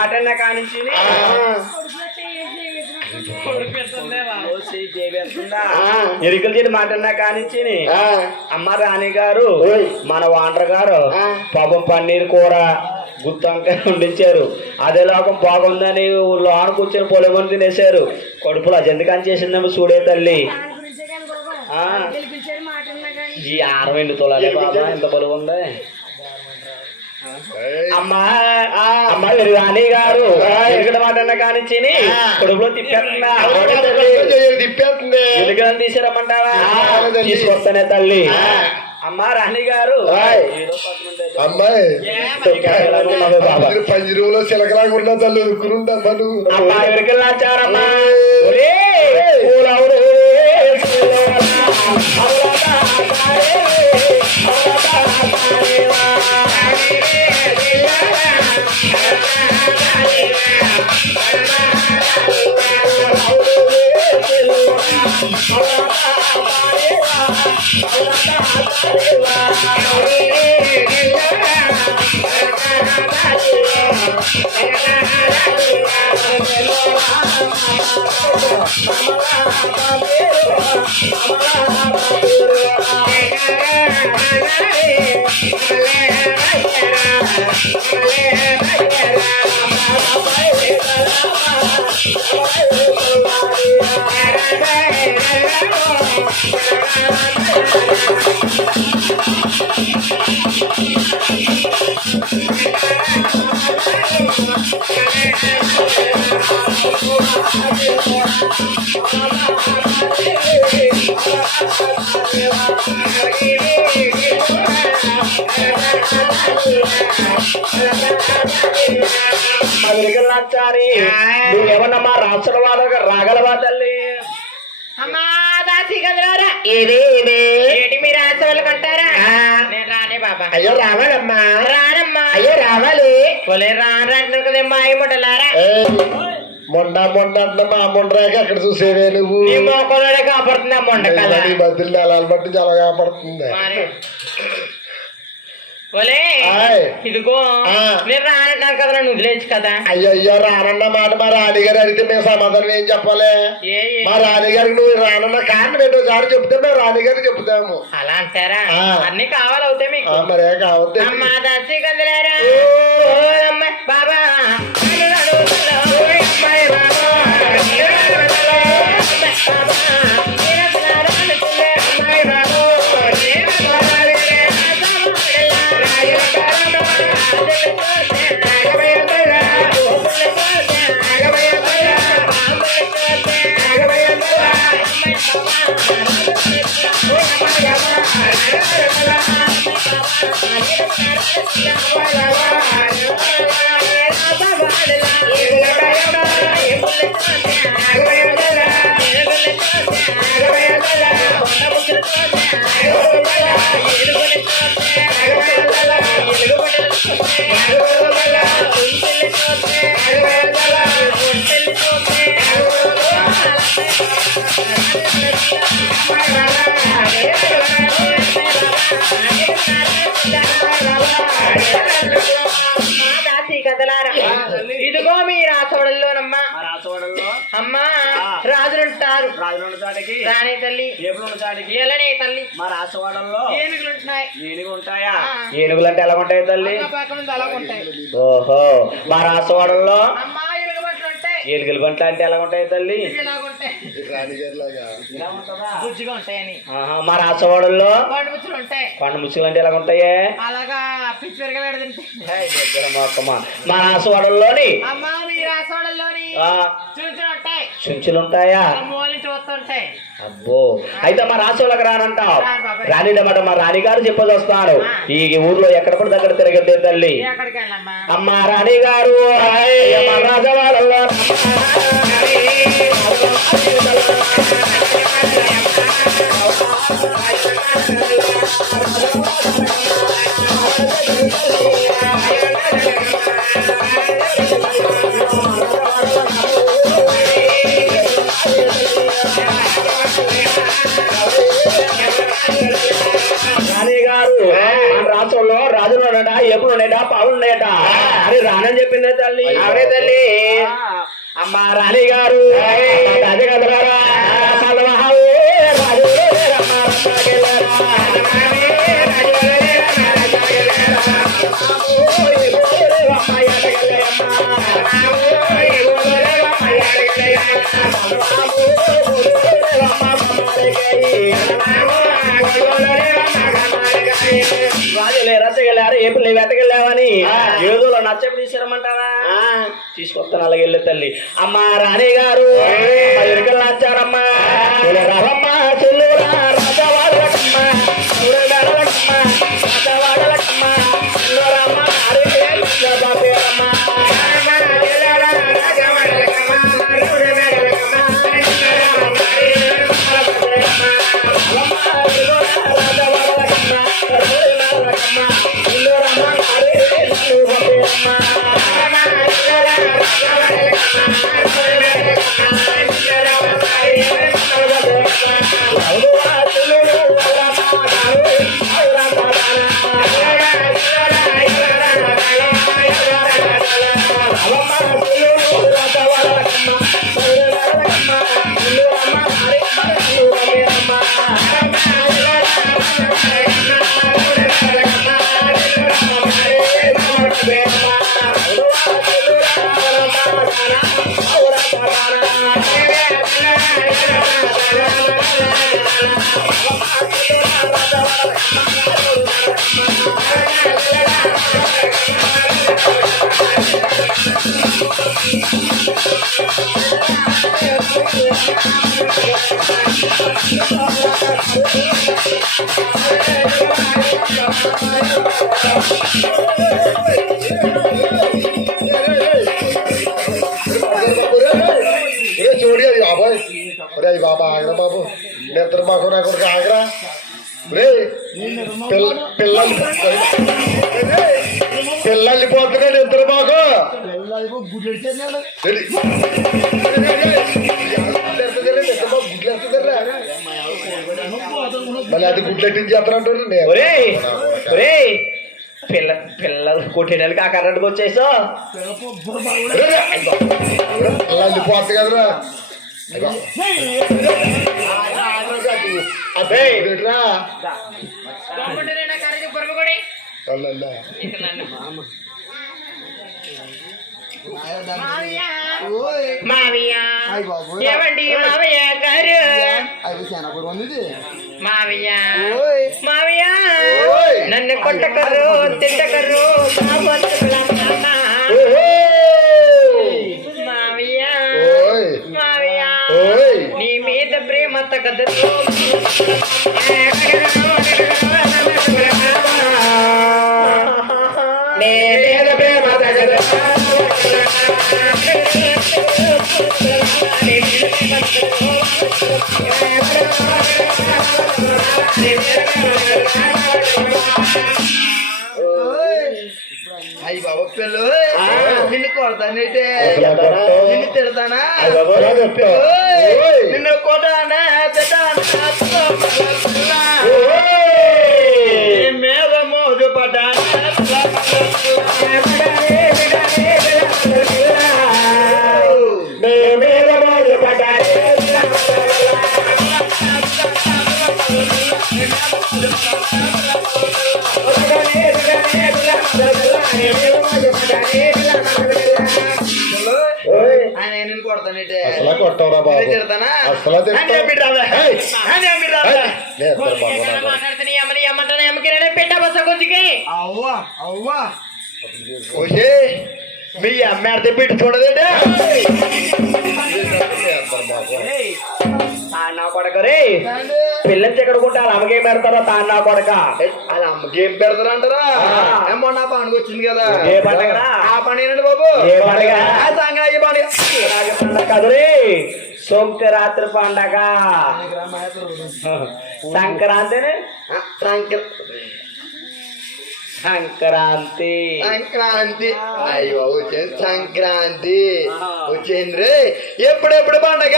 మాటన్నా కానించి ఎరుకల చెట్టు మాటన్నా కానించి అమ్మ రాణి గారు మన వాండ్ర గారు పాపం పన్నీర్ కూర గుత్తంకాయ వండించారు. అదే లోకం బాగుందని లోన కూర్చొని పొలమని తినేశారు. కడుపులో అజెందుకని చేసిందేమో చూడే తల్లి. ఈ 60 తులాలే బాబా, ఎంత బరువు ఉంది అమ్మా. అమ్మ రాణి గారు ఎక్కడ మాటన్నా కానిచ్చి కడుపులో తిప్పేస్తున్నా, ఎందుకని తీసిరమ్మంటావా? తీసుకొస్తానే తల్లి. అమ్మా రాణి గారు అమ్మాయి 10 రోజులు చిలకలాగా ఉన్న తల్లి ఉరుకునుంటాను. అమ్మా ఎవరికి వచ్చారమ్మా? అమెరికల్లాచారి నువ్వేమన్నా రాష్ట్ర వాళ్ళ రాగలవా తల్లి? అమ్మా దాసి కదరారా ఏటి మీరు రాష్ట్ర వాళ్ళకి అంటారా? నేను రానే బాబా. అయ్యో రావాలమ్మా. రానమ్మా. అయ్యో రావాలి. రాను కదా మాయ ముట్టలారా. మొండ అంటే మా మొండరాక అక్కడ చూసేవే నువ్వు. నీ మోకంలోనే కాపాడుతుందా మొండ కదా? మధ్యలో నెలలు బట్టి చాలా కాపాడుతుంది. ఒలే ఆయ్. ఇదిగో ఆ. నేను రానంటాను కదా నన్ను వదిలేచ్చు కదా. అయ్యయ్యో రానన్న మాట మా రాణిగారు అడిగితే మేము సమాధానం ఏం చెప్పాలి? ఏ ఏ. మా రాణిగారికి నువ్వు రానన్న కారణం ఏంటో సారి చెప్తే మేము రాణిగారికి చెప్తాము. అలా అంటారా? ఆ. అన్ని కావాలవుతాయి మీకు. మరే కావద్దు. అమ్మా దాసి కదలేరా బాబా ఇదిగో మీ రాసవడంలోనమ్మా అమ్మా రాజులుంటారు. రాణి తల్లి ఎల్లనే తల్లి మా రాసవాడంలో ఏనుగులుంటున్నాయి. ఏనుగు ఉంటాయా? ఏనుగులు అంటే ఎలా ఉంటాయి తల్లి? అలాగుంటాయి. ఓహో, మా రాసవాడంలో అమ్మా ఎలుగుబంట్లు ఉంటాయి. ఏనుగుల బంట్లు అంటే ఎలా ఉంటాయి తల్లి? ఇలాగుంటాయి. బుజ్జిగా ఉంటాయని. ఆహా, మా రాసవాడంలో పండు ముచ్చులు ఉంటాయి. పండు ముచ్చులు అంటే ఎలా ఉంటాయి? అలాగా పిచ్చి పెరగలేడు తింటే. మా రాసవాడంలోని అమ్మా మీ రాసవడంలోని చుంచులు ఉంటాయి. చుంచులు ఉంటాయా? మూల నుంచి వస్తుంటాయి. అబ్బో, అయితే మా రాసోళ్ళకి రానంటావు. రానిడమాట మా రాణిగారు చెప్పేసి వస్తారు. ఈ ఊర్లో ఎక్కడ కూడా దగ్గర తిరగద్దే తల్లి. ఎక్కడికి వెళ్ళమ్మా? అమ్మా రాణి గారు మా రాజవాడలో రాణి గారు మన రాష్ట్రంలో రాజులు ఉన్నాయట, ఏపులు ఉన్నాయట, పావులు ఉన్నాయట అని రానని చెప్పిందే తల్లి. అవే తల్లి. అమ్మా రాణి గారు రాజగదరారా రాజులే రచ్చగెళ్ళారు, ఏపులు వెతకెళ్ళావని ఏదో నచ్చపు తీసుకురమ్మంటావా? తీసుకొస్తాను అలాగే వెళ్ళే తల్లి. అమ్మా రాణి గారు ఎరుకలు నచ్చారమ్మా. రావమ్మ చెల్లురా రాజవాడలకమ్మ రాజవాడలకమ్మ రాజవాడలకమ్మ చూడి అది బాబాయ్ రే బాబా ఆగరా బాబు నిద్ర మాకు నాకు ఆగరా రే పిల్లలు పిల్లలు పోతున్నాడు నిద్ర మాకు మళ్ళీ అది గుడ్లెట్టించి చేస్తానంటారు పిల్లలు కొట్టేయడానికి ఆ కరెంట్కి వచ్చేసో వెళ్ళిపోతుంది కదరా అదే మావయ్య ఏమండి మావయ్య గారు మావయ్య మావయ్య నన్ను కొట్టకరు తిట్టకరు మావయ్య మావయ్య నీ మీద ప్రేమ తగ్గదు నీ మీద ప్రేమ తగ్గదు అయ్యి బాబా పిల్లు నిన్ను కొడతానంటే నిన్ను తిడతానా నిన్ను కొట్టానా మీద మోజు పడ్డానా ఆయన నిన్ను కొడతానంటే అసలు కొట్టవరా బాబు తిడతానా అసలు పెట్ట బస్స గుంజికి అవ్వా అవ్వా ఓకే మీ అమ్మాడితే పెట్టి చూడదేంటే తాన్నా కొడకరే పిల్లలు ఎక్కడుకుంటారు అమ్మకేం పెడతారో తాన్నా కొడక అది అమ్మకేం పెడతారంటారా మొన్న పండుగ వచ్చింది కదా ఏ పండగరా? ఆ పండుగ బాబు ఏ పండగ? సంక్రాంతి పండుగ పండగ కదరే సోమరాత్రి పండగ సంక్రాంతిని సంక్రాంతి సంక్రాంతి అయ్యో వచ్చింది సంక్రాంతి వచ్చింది రే ఎప్పుడెప్పుడు పండగ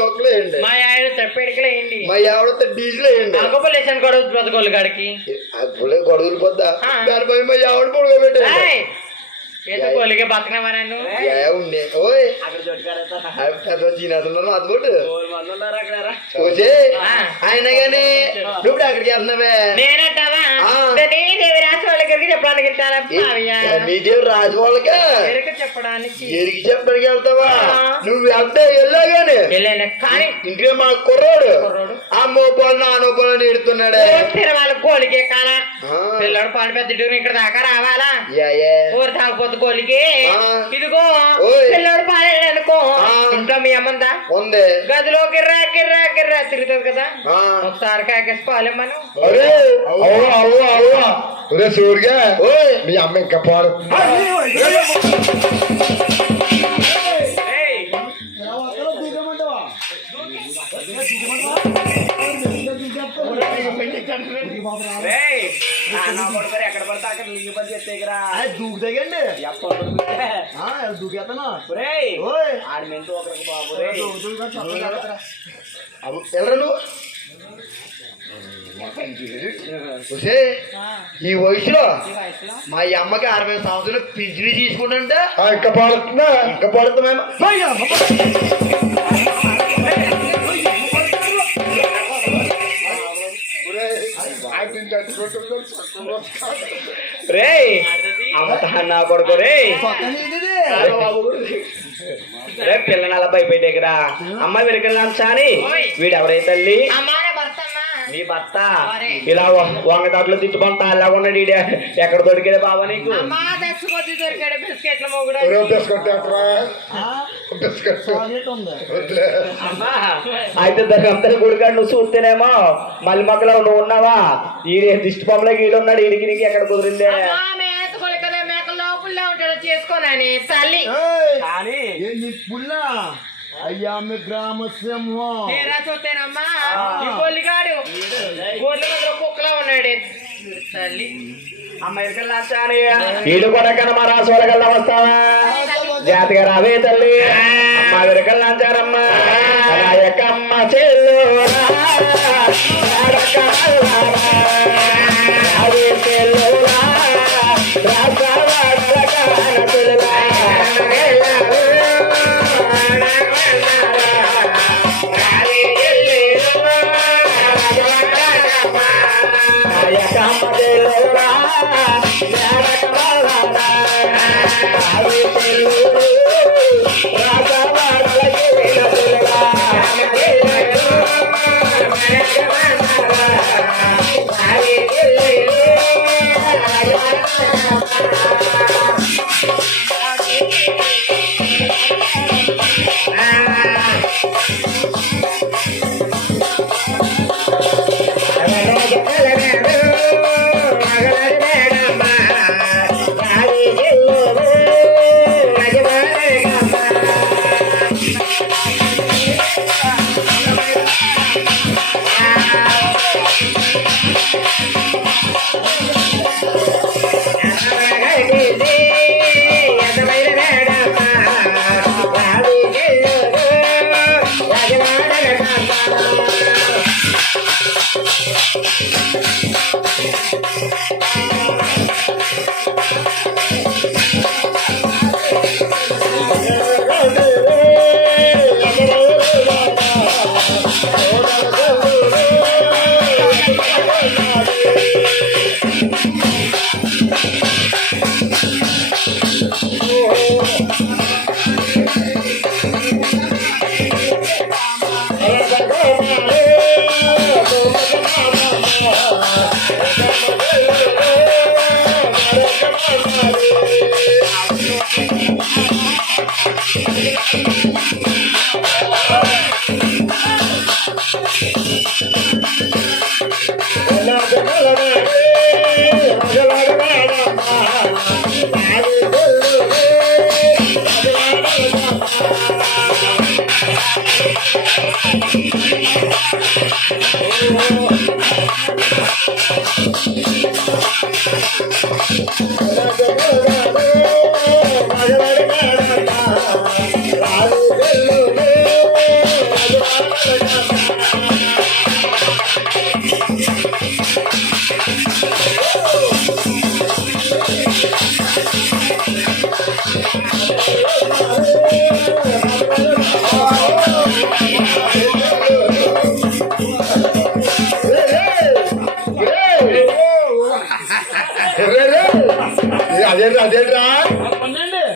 డొక్కలు వేయండి మా ఆయన చెప్పేడికలే ఏంటి మా ఆవిడతో డీజిల్ వేయండి అగపలేషన్ కూడా బతుకోలు గాడికి అప్పుడే గొడవలు పోద్దా దానిపై మా ఆవిడ పడుకోబెట్టాడు కోలిగే బతకనవా నన్ను ఉండే ఓయ్ అక్కడ చోటుకాడ పెద్ద చీనాతున్నారు అదిపోటు అక్కడ చూసే ఆయన గాని నువ్వు అక్కడికి వెళ్తున్నావే నేనంటావా దేవి రాసి వాళ్ళ దగ్గరికి చెప్పడానికి వెళ్తారా నీదేవి రాజు వాళ్ళకి చెప్పడానికి ఎరికి చెప్పడానికి వెళ్తావా నువ్వు వెళ్తే వెళ్ళాగానే వెళ్ళాను కానీ ఇంటికి మా కుర్రోడు ఆ మోపాలు నానోపాలు ఎడుతున్నాడే వాళ్ళ కోలికే కాల పిల్లడు పాలు పెద్ద ఇక్కడ దాకా రావాలా ఊరు తాగిపోతే కోలికి ఇదిగో పిల్లడు పాలేడు అనుకో ఇంట్లో మీ అమ్మందా ఉంది గదిలో గిర్రా గిర్రా గిర్రా తిరుగుతుంది కదా ఒకసారి కాకేసి పాలే మనం ఒరే సూరిగా మీ అమ్మ ఇంకా పాడు ఎక్కడ పడితే అక్కడ లింగి పని చేస్తేరా దూకు తగ్గండి దూకేస్తాను ఆడి మెంటూ ఒకరికి బాబు ఎవరు నువ్వు ఈ వయసులో మా అమ్మకి 60 సంవత్సరాలు పిచ్చిని తీసుకుంటే ఇంకా పాడుతున్నా ఇంకా పాడుతున్నా రే అమ్మ నా కొడుకు రే రే పిల్లని అలా భయపెట్టేకరా అమ్మ వెరికెళ్ళాను సాని వీడు ఎవరైతే తల్లి నీ భర్త ఇలా వంగ దాంట్లో తిట్టుకుంటా అలా ఉన్నాడు ఈడ ఎక్కడ దొరికేది బాబా నీకు అయితే దాని గుడికాడు నువ్వు చూస్తేనేమో మళ్ళీ మొక్కలో నువ్వు ఉన్నావా ఈ దిష్టి బొమ్మలోకి ఈడున్నాడు ఈడికి నీకు ఎక్కడ కుదిరిందే చేసుకోనని తల్లి అయ్యా మీ గ్రామ సింహం చూస్తేనమ్మా ఈ కొల్లిగాడు కుక్కలా ఉన్నాడు తల్లి ఈడు కూడా కన్నా మా రాసు వాళ్ళకల్లా వస్తావా జాతిగా రావే తల్లి మదరికల్ నాచారమ్మ నాయకమ్మ చెల్లోరా అదే చెల్లోరా రాసవాడల కానతులా నాయకమ్మ చెల్లోరా